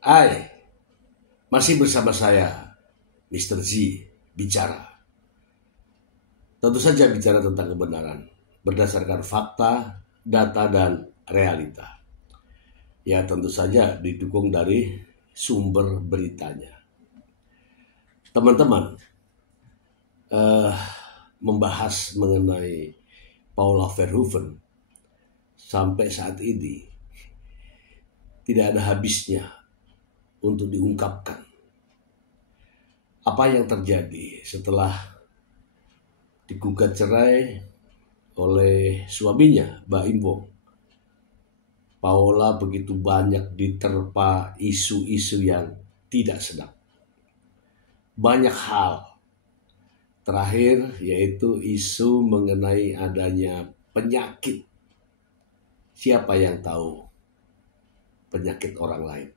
Hai, masih bersama saya, Mr. Z, bicara. Tentu saja bicara tentang kebenaran, berdasarkan fakta, data, dan realita. Ya tentu saja didukung dari sumber beritanya. Teman-teman, membahas mengenai Paula Verhoeven sampai saat ini tidak ada habisnya untuk diungkapkan. Apa yang terjadi setelah digugat cerai oleh suaminya, Mbak Imbong. Paula begitu banyak diterpa isu-isu yang tidak sedap. Banyak hal. Terakhir yaitu isu mengenai adanya penyakit. Siapa yang tahu penyakit orang lain?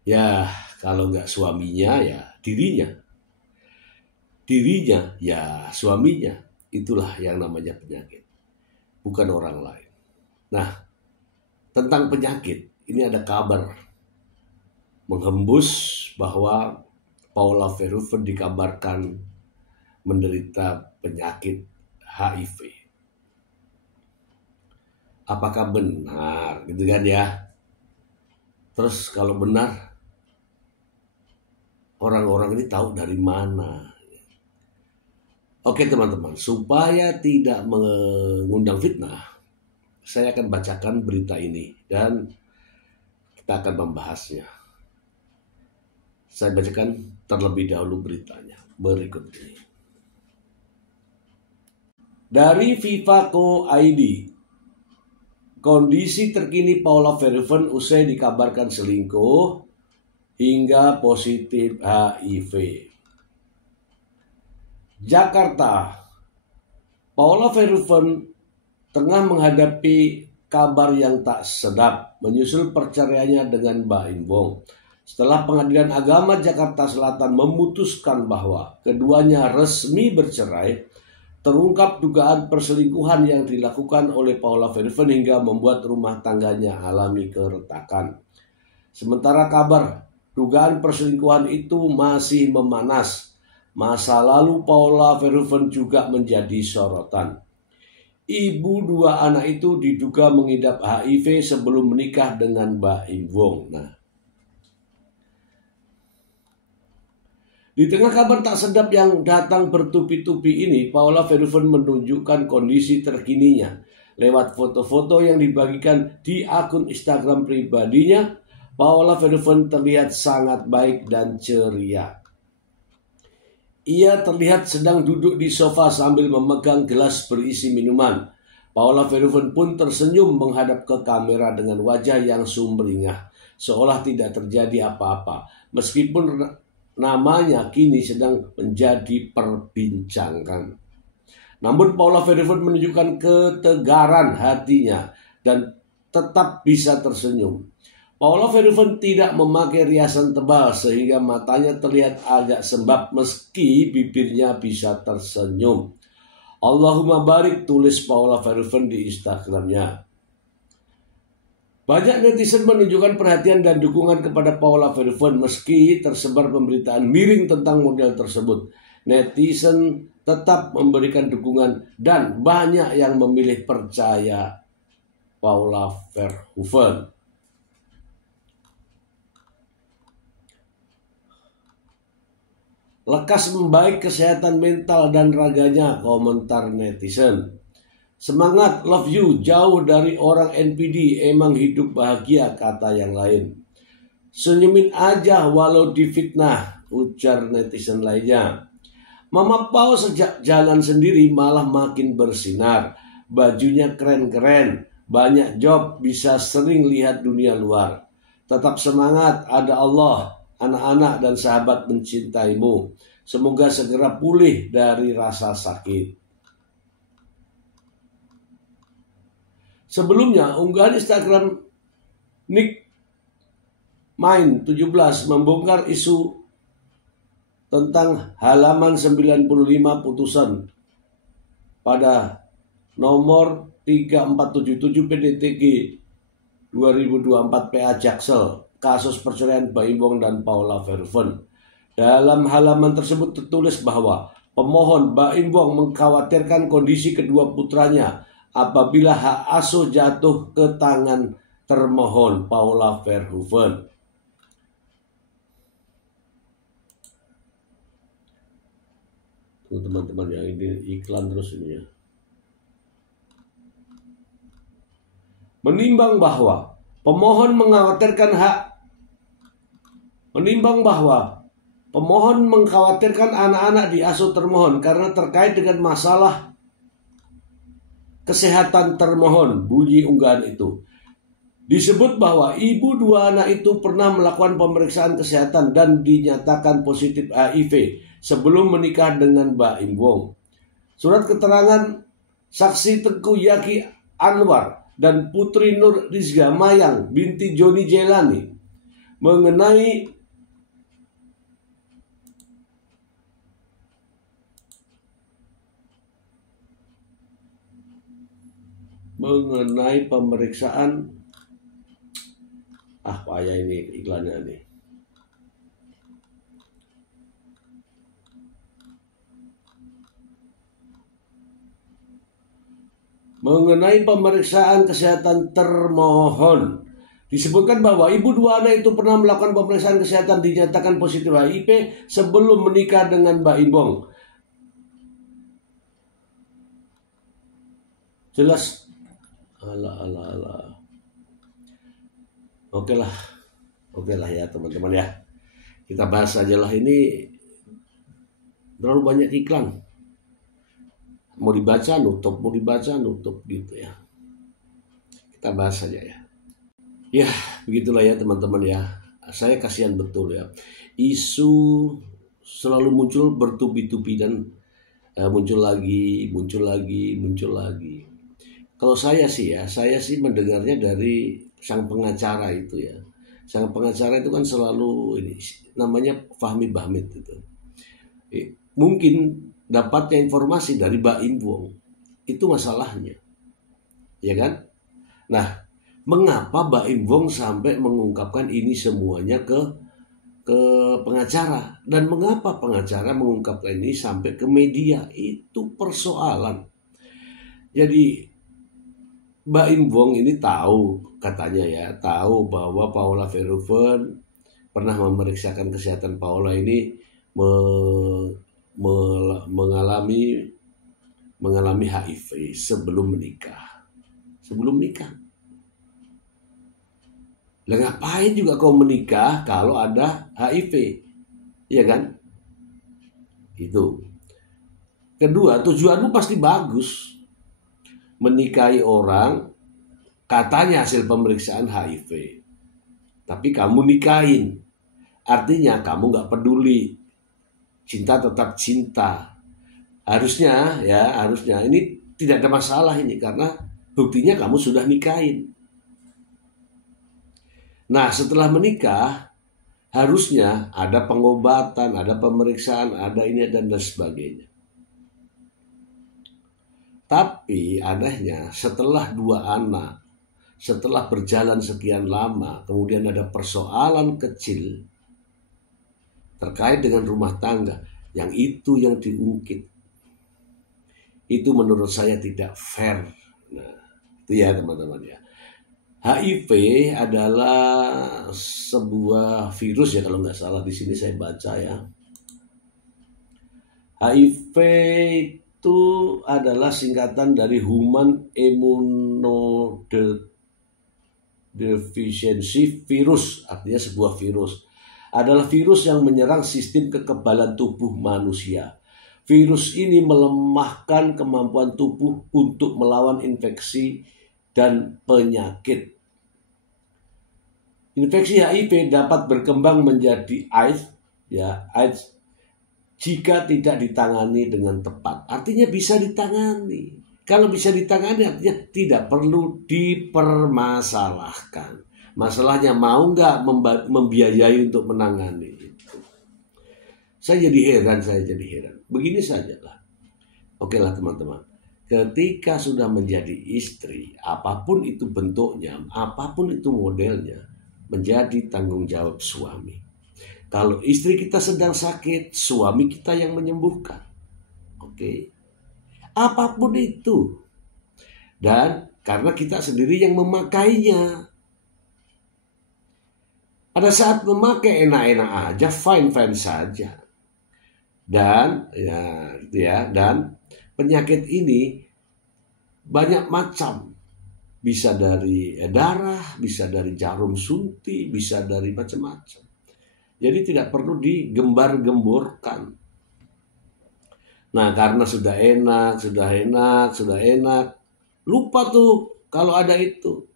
Ya kalau nggak suaminya ya dirinya. Dirinya ya suaminya. Itulah yang namanya penyakit. Bukan orang lain. Nah, tentang penyakit, ini ada kabar menghembus bahwa Paula Verhoeven dikabarkan menderita penyakit HIV. Apakah benar gitu kan ya? Terus kalau benar, orang-orang ini tahu dari mana? Oke teman-teman, supaya tidak mengundang fitnah, saya akan bacakan berita ini dan kita akan membahasnya. Saya bacakan terlebih dahulu beritanya berikut ini. Dari Vivaco.id, kondisi terkini Paula Verhoeven usai dikabarkan selingkuh hingga positif HIV. Jakarta, Paula Verhoeven tengah menghadapi kabar yang tak sedap menyusul perceraiannya dengan Mbak Imbong. Setelah Pengadilan Agama Jakarta Selatan memutuskan bahwa keduanya resmi bercerai, terungkap dugaan perselingkuhan yang dilakukan oleh Paula Verhoeven hingga membuat rumah tangganya alami keretakan. Sementara kabar dugaan perselingkuhan itu masih memanas, masa lalu Paula Verhoeven juga menjadi sorotan. Ibu dua anak itu diduga mengidap HIV sebelum menikah dengan Mbak Imbong. Nah, di tengah kabar tak sedap yang datang bertubi-tubi ini, Paula Verhoeven menunjukkan kondisi terkininya lewat foto-foto yang dibagikan di akun Instagram pribadinya. Paula Verhoeven terlihat sangat baik dan ceria. Ia terlihat sedang duduk di sofa sambil memegang gelas berisi minuman. Paula Verhoeven pun tersenyum menghadap ke kamera dengan wajah yang sumringah, seolah tidak terjadi apa-apa. Meskipun namanya kini sedang menjadi perbincangan. Namun Paula Verhoeven menunjukkan ketegaran hatinya dan tetap bisa tersenyum. Paula Verhoeven tidak memakai riasan tebal sehingga matanya terlihat agak sembab meski bibirnya bisa tersenyum. Allahumma barik, tulis Paula Verhoeven di Instagramnya. Banyak netizen menunjukkan perhatian dan dukungan kepada Paula Verhoeven meski tersebar pemberitaan miring tentang model tersebut. Netizen tetap memberikan dukungan dan banyak yang memilih percaya Paula Verhoeven. Lekas membaik kesehatan mental dan raganya, komentar netizen. Semangat, love you, jauh dari orang NPD, emang hidup bahagia, kata yang lain. Senyumin aja walau difitnah, ujar netizen lainnya. Mama Pau sejak jalan sendiri malah makin bersinar. Bajunya keren-keren, banyak job, bisa sering lihat dunia luar. Tetap semangat, ada Allah. Anak-anak dan sahabat mencintaimu. Semoga segera pulih dari rasa sakit. Sebelumnya, unggahan Instagram Nick Main 17 membongkar isu tentang halaman 95 putusan pada nomor 3477 PDTG 2024 PA Jaksel kasus perceraian Baim Wong dan Paula Verhoeven. Dalam halaman tersebut tertulis bahwa pemohon Baim Wong mengkhawatirkan kondisi kedua putranya apabila hak asuh jatuh ke tangan termohon Paula Verhoeven. Teman-teman ya, ini iklan terus ini ya. Menimbang bahwa pemohon mengkhawatirkan anak-anak diasuh termohon karena terkait dengan masalah kesehatan termohon, bunyi unggahan itu. Disebut bahwa ibu dua anak itu pernah melakukan pemeriksaan kesehatan dan dinyatakan positif HIV sebelum menikah dengan Baim Wong. Surat keterangan saksi Tengku Yaki Anwar dan Putri Nur Rizga Mayang binti Joni Jelani mengenai pemeriksaan payah ini iklannya nih. Mengenai pemeriksaan kesehatan termohon, disebutkan bahwa ibu dua anak itu pernah melakukan pemeriksaan kesehatan dinyatakan positif HIV sebelum menikah dengan Baim Wong. Jelas. Alah. Oke lah ya teman-teman ya. Kita bahas aja lah, ini terlalu banyak iklan. Mau dibaca nutup gitu ya. Kita bahas saja ya. Ya, begitulah ya teman-teman ya. Saya kasihan betul ya. Isu selalu muncul bertubi-tubi dan muncul lagi. Kalau saya sih mendengarnya dari sang pengacara itu ya. Sang pengacara itu kan selalu ini namanya Fahmi Bahmid itu. Mungkin dapatnya informasi dari Baim Wong, itu masalahnya, ya kan? Nah, mengapa Baim Wong sampai mengungkapkan ini semuanya ke pengacara, dan mengapa pengacara mengungkapkan ini sampai ke media, itu persoalan. Jadi Baim Wong ini katanya tahu bahwa Paula Verhoeven pernah memeriksakan kesehatan Paula ini mengalami HIV sebelum menikah. Lah ngapain juga kau menikah kalau ada HIV? Iya kan? Itu. Kedua, tujuanmu pasti bagus. Menikahi orang katanya hasil pemeriksaan HIV. Tapi kamu nikahin. Artinya kamu gak peduli. Cinta tetap cinta. Harusnya ini tidak ada masalah ini karena buktinya kamu sudah nikahin. Nah, setelah menikah harusnya ada pengobatan, ada pemeriksaan, ada ini dan sebagainya. Tapi anehnya setelah dua anak, setelah berjalan sekian lama, kemudian ada persoalan kecil terkait dengan rumah tangga, yang diungkit. Itu menurut saya tidak fair. Nah, itu ya teman-teman ya. HIV adalah sebuah virus ya kalau nggak salah, di sini saya baca ya. HIV itu adalah singkatan dari Human Immunodeficiency Virus, artinya sebuah virus. Adalah virus yang menyerang sistem kekebalan tubuh manusia. Virus ini melemahkan kemampuan tubuh untuk melawan infeksi dan penyakit. Infeksi HIV dapat berkembang menjadi AIDS, jika tidak ditangani dengan tepat. Artinya bisa ditangani. Kalau bisa ditangani artinya tidak perlu dipermasalahkan. Masalahnya mau nggak membiayai untuk menangani itu. Saya jadi heran. Begini sajalah. Oke lah teman-teman. Ketika sudah menjadi istri, apapun itu bentuknya, apapun itu modelnya, menjadi tanggung jawab suami. Kalau istri kita sedang sakit, suami kita yang menyembuhkan. Oke. Apapun itu. Dan karena kita sendiri yang memakainya. Pada saat memakai enak-enak aja, fine-fine saja. Dan dan penyakit ini banyak macam. Bisa dari darah, bisa dari jarum suntik, bisa dari macam-macam. Jadi tidak perlu digembar-gemborkan. Nah, karena sudah enak, lupa tuh kalau ada itu.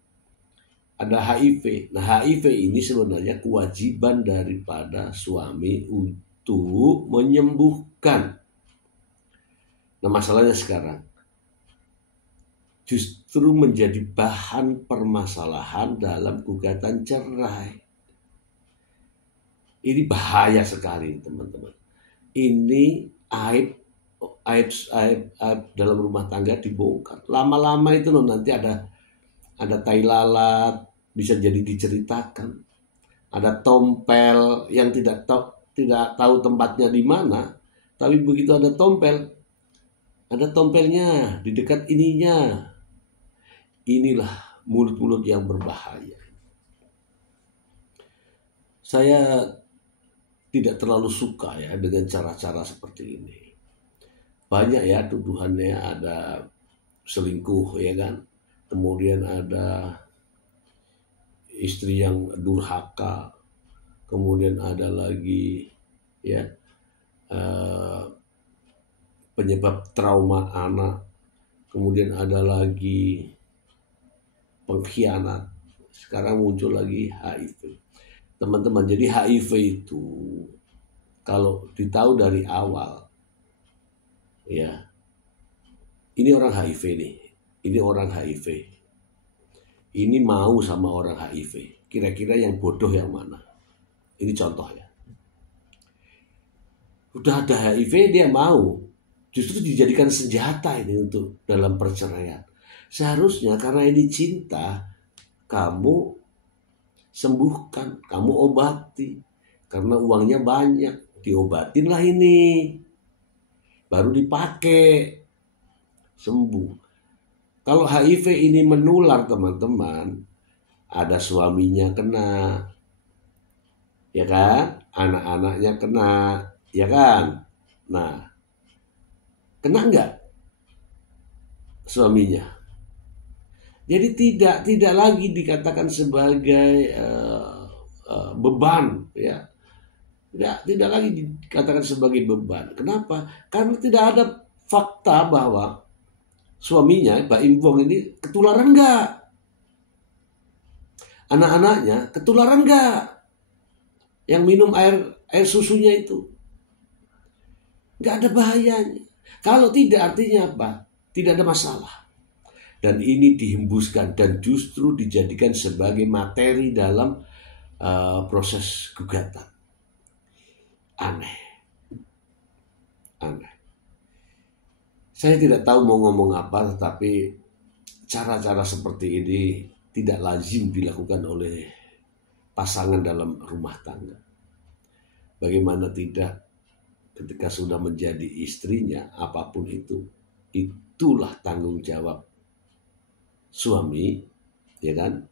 Ada HIV. Nah, HIV ini sebenarnya kewajiban daripada suami untuk menyembuhkan. Nah, masalahnya sekarang justru menjadi bahan permasalahan dalam gugatan cerai. Ini bahaya sekali, teman-teman. Ini aib dalam rumah tangga dibongkar. Lama-lama itu loh, nanti ada tai lalat, bisa jadi diceritakan. Ada tompel yang tidak tahu tempatnya di mana, tapi begitu ada tompelnya di dekat ininya. Inilah mulut-mulut yang berbahaya. Saya tidak terlalu suka ya dengan cara-cara seperti ini. Banyak ya tuduhannya, ada selingkuh ya kan. Kemudian ada istri yang durhaka. Kemudian ada lagi ya penyebab trauma anak. Kemudian ada lagi pengkhianat. Sekarang muncul lagi HIV. Teman-teman, jadi HIV itu kalau ditahu dari awal, ya, ini orang HIV nih, ini orang HIV, ini mau sama orang HIV. Kira-kira yang bodoh yang mana? Ini contoh ya. Udah ada HIV dia mau, justru dijadikan senjata ini untuk dalam perceraian. Seharusnya karena ini cinta, kamu sembuhkan, kamu obati. Karena uangnya banyak, diobatinlah ini. Baru dipakai, sembuh. Kalau HIV ini menular, teman-teman, ada suaminya kena, ya kan? Anak-anaknya kena, ya kan? Nah, kena nggak suaminya? Jadi tidak lagi dikatakan sebagai beban, ya. Tidak lagi dikatakan sebagai beban. Kenapa? Karena tidak ada fakta bahwa suaminya, Mbak Impong ini ketularan enggak? Anak-anaknya ketularan enggak? Yang minum air susunya itu. Enggak ada bahayanya. Kalau tidak, artinya apa? Tidak ada masalah. Dan ini dihembuskan dan justru dijadikan sebagai materi dalam proses gugatan. Aneh. Saya tidak tahu mau ngomong apa, tetapi cara-cara seperti ini tidak lazim dilakukan oleh pasangan dalam rumah tangga. Bagaimana tidak, ketika sudah menjadi istrinya, apapun itu, itulah tanggung jawab suami, ya kan?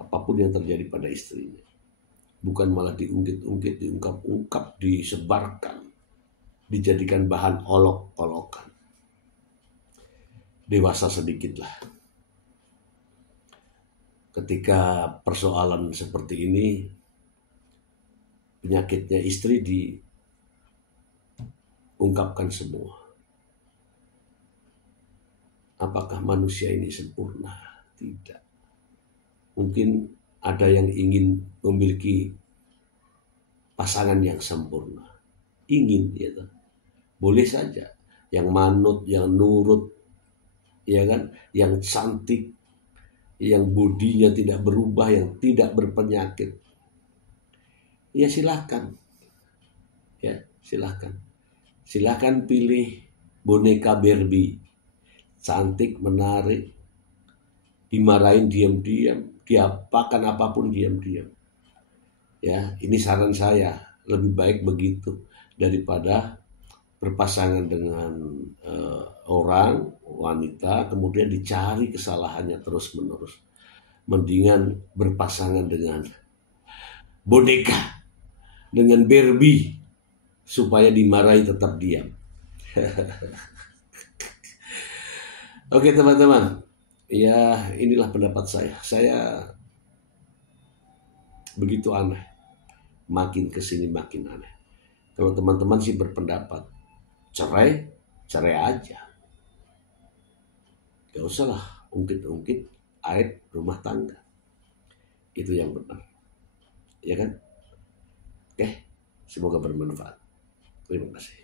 Apapun yang terjadi pada istrinya. Bukan malah diungkit-ungkit, diungkap-ungkap, disebarkan, dijadikan bahan olok-olokan. Dewasa sedikitlah. Ketika persoalan seperti ini, penyakitnya istri diungkapkan semua. Apakah manusia ini sempurna? Tidak. Mungkin ada yang ingin memiliki pasangan yang sempurna. Ingin, ya kan? Boleh saja. Yang manut, yang nurut, ya kan? Yang cantik, yang bodinya tidak berubah, yang tidak berpenyakit. Ya silakan. Ya, silakan. Silakan pilih boneka Barbie. Cantik, menarik, dimarahin diam-diam, diapakan apapun diam-diam. Ya, ini saran saya, lebih baik begitu daripada berpasangan dengan orang wanita kemudian dicari kesalahannya terus menerus. Mendingan berpasangan dengan boneka, dengan Barbie, supaya dimarahi tetap diam. Oke teman-teman, ya inilah pendapat saya. Saya begitu aneh, makin kesini makin aneh. Kalau teman-teman sih berpendapat cerai, cerai aja. Gak usah lah ungkit-ungkit aib rumah tangga. Itu yang benar. Ya kan? Oke, semoga bermanfaat. Terima kasih.